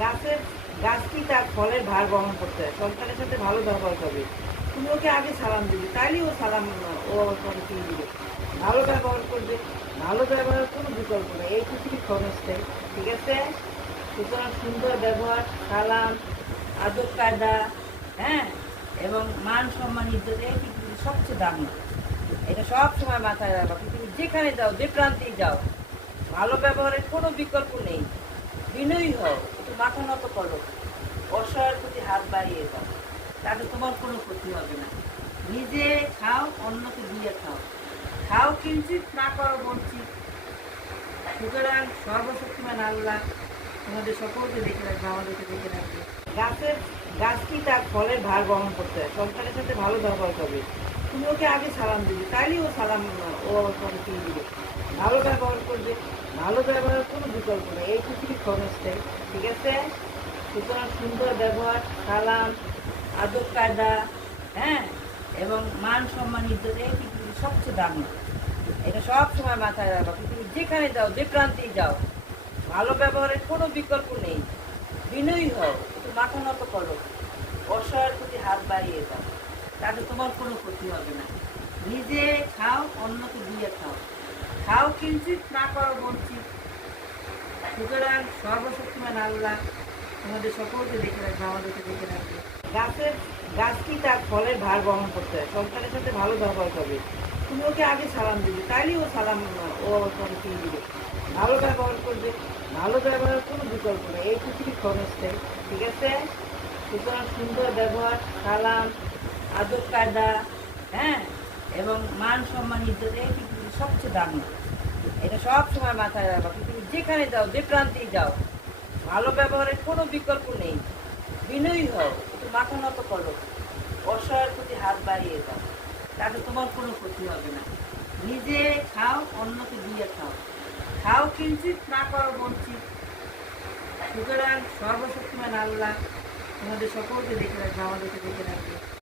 গাছের গাছ কি তার ফলের ভার বহন করতে হয়, সন্তানের সাথে ভালো ব্যবহার করবে। তুমি ওকে আগে সালাম দিবে, তাইলেই ও সালাম ও তোমাকে ফিরে দিবে। ভালো ব্যবহার করবে, ভালো ব্যবহারের কোনো বিকল্প নেই এই পৃথিবীর ক্ষণস্থায়ী। ঠিক আছে? সুতরাং সুন্দর ব্যবহার, সালাম, আদব কায়দা, হ্যাঁ, এবং মান সম্মান ইজ্জত এই পৃথিবীর সবচেয়ে দামি। এটা সব সময় মাথায় রাখবা। পৃথিবীর যেখানে যাও, যে প্রান্তেই যাও, ভালো ব্যবহারের কোনো বিকল্প নেই। বিনয়ী হও, একটু মাথা নত করো, অসহায়ের প্রতি হাত বাড়িয়ে দাও, তাতে তোমার কোনো ক্ষতি হবে না। নিজে খাও, অন্যকে দিয়ে খাও। খাও কিঞ্চিত, না করো বঞ্চিত। সুতরাং সর্বশক্তিমান আল্লাহ তোমাদের সকলকে দেখে রাখবে, আমাদেরকে দেখে রাখবে। গাছের গাছ কি তার ফলের ভার বহন করতে হয়, সন্তানের সাথে ভালো ব্যবহার করবে। তুমি ওকে আগে সালাম দিবে, তাইলেই ও সালাম ও তোমাকে ফিরে দিবে। ভালো ব্যবহার করবে, ভালো ব্যবহারের কোনো বিকল্প নেই এই পৃথিবীর ক্ষণস্থায়ী। ঠিক আছে? সুতরাং সুন্দর ব্যবহার, সালাম, আদব কায়দা, হ্যাঁ, এবং মান সম্মান ইজ্জত এই পৃথিবীর সবচেয়ে দামি। এটা সব সময় মাথায় রাখবা। পৃথিবীর যেখানে যাও, যে প্রান্তেই যাও, ভালো ব্যবহারের কোনো বিকল্প নেই। বিনয়ী হও, একটু মাথা নত করো, অসহায়ের প্রতি হাত বাড়িয়ে দাও, তাতে তোমার কোনো ক্ষতি হবে না। নিজে খাও, অন্যকে দিয়ে খাও। খাও কিঞ্চিত, না করো বঞ্চিত। সুতরাং সর্বশক্তিমান আল্লাহ তোমাদের সকলকে দেখে রাখবে, আমাদেরকে দেখে রাখবে। গাছের গাছ কি তার ফলের ভার বহন করতে হয়, সন্তানের সাথে ভালো ব্যবহার করবে। তুমি ওকে আগে সালাম দিবে, তাইলেই ও সালাম ও তোমাকে ফিরে দিবে। ভালো ব্যবহার করবে, ভালো ব্যবহারের কোনো বিকল্প নেই এই পৃথিবীর ক্ষণস্থায়ী। ঠিক আছে? সুতরাং সুন্দর ব্যবহার, সালাম, আদব কায়দা, হ্যাঁ, এবং মান সম্মান ইজ্জত এই পৃথিবীর সবচেয়ে দামি। এটা সব সময় মাথায় রাখবা। পৃথিবীর যেখানে যাও, যে প্রান্তেই যাও, ভালো ব্যবহারের কোনো বিকল্প নেই। বিনয়ী হও, একটু মাথা নত করো, অসহায়ের প্রতি হাত বাড়িয়ে দাও, তাতে তোমার কোনো ক্ষতি হবে না। নিজে খাও, অন্যকে দিয়ে খাও। খাও কিঞ্চিত, না করো বঞ্চিত। সুতরাং সর্বশক্তিমান আল্লাহ তোমাদের সকলকে দেখে রাখবে, আমাদেরকে দেখে রাখবে।